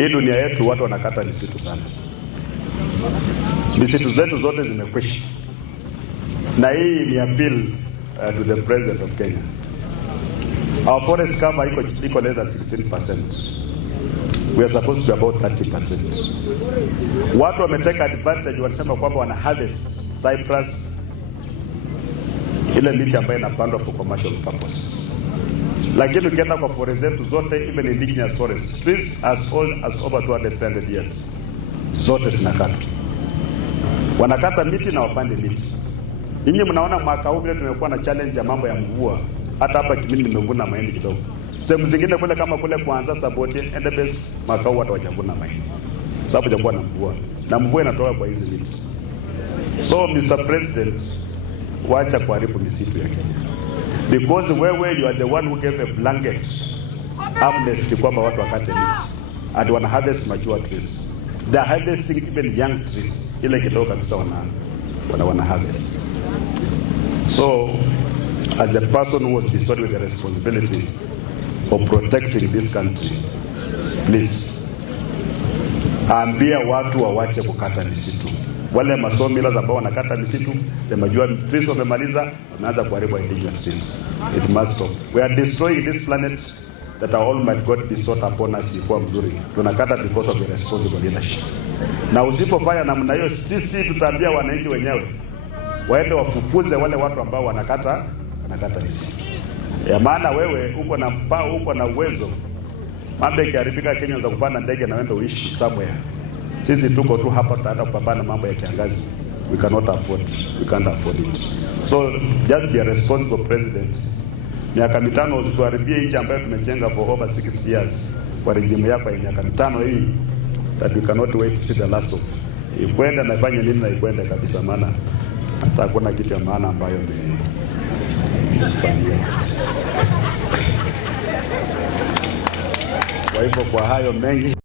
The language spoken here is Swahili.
Hii dunia yetu watu wanakata misitu sana. Misitu zetu zote zimekwisha. Na hii ni appeal to the President of Kenya. Our forest cover iko less than 16%. We are supposed to be about 30%. Watu wameteka advantage, wanasema kwamba wana harvest cypress, ile miti ambayo inapandwa for commercial purposes. Lakini ukienda kwa forest zetu zote, even indigenous forests, trees as old as over 200 years, zote zinakatwa. Wanakata miti na wapande miti. Ninyi mnaona mwaka huu vile tumekuwa na challenge ya mambo ya mvua. Hata hapa Kimini nimevuna mahindi kidogo. Sehemu zingine kule kama kule kuanza Saboti, Endebess, mwaka huu watu hawajavuna mahindi. Sababu hajakuwa na mvua. Na mvua inatoka kwa hizi miti. So Mr. President, wacha kuharibu misitu ya Kenya. Because wewe you are the one who gave a blanket amnesty kwamba watu wakate miti. And wana harvest mature trees. They are harvesting even young trees. Ile kidogo kabisa wana harvest. So as the person who was bestowed with the responsibility of protecting this country, please ambia watu wawache kukata misitu. Wale masawmills ambao wanakata misitu, the majority trees wamemaliza, wanaanza kuharibu indigenous trees. It must stop. We are destroying this planet that our Almighty God bestowed upon us ilikuwa mzuri. Tunakata because of the responsible leadership. Na usipofanya namna hiyo, sisi tutaambia wananchi wenyewe waende wafukuze wale watu ambao wanakata misitu. Ya maana wewe uko na mpao, uko na uwezo. Mambo yakiharibika Kenya za kupanda ndege na wende uishi somewhere. Sisi tuko tu hapa tutaenda kupambana mambo ya kiangazi. We can't afford it. So just be a responsible president. Miaka mitano usituharibie nchi ambayo tumejenga for over 60 years. Kwa regime yako ya miaka mitano hii, that we cannot wait to see the last of. Ikwenda na ifanye nini na ikwenda kabisa, maana hata hakuna kitu ya maana ambayo imefanyia. Kwa hivyo kwa hayo mengi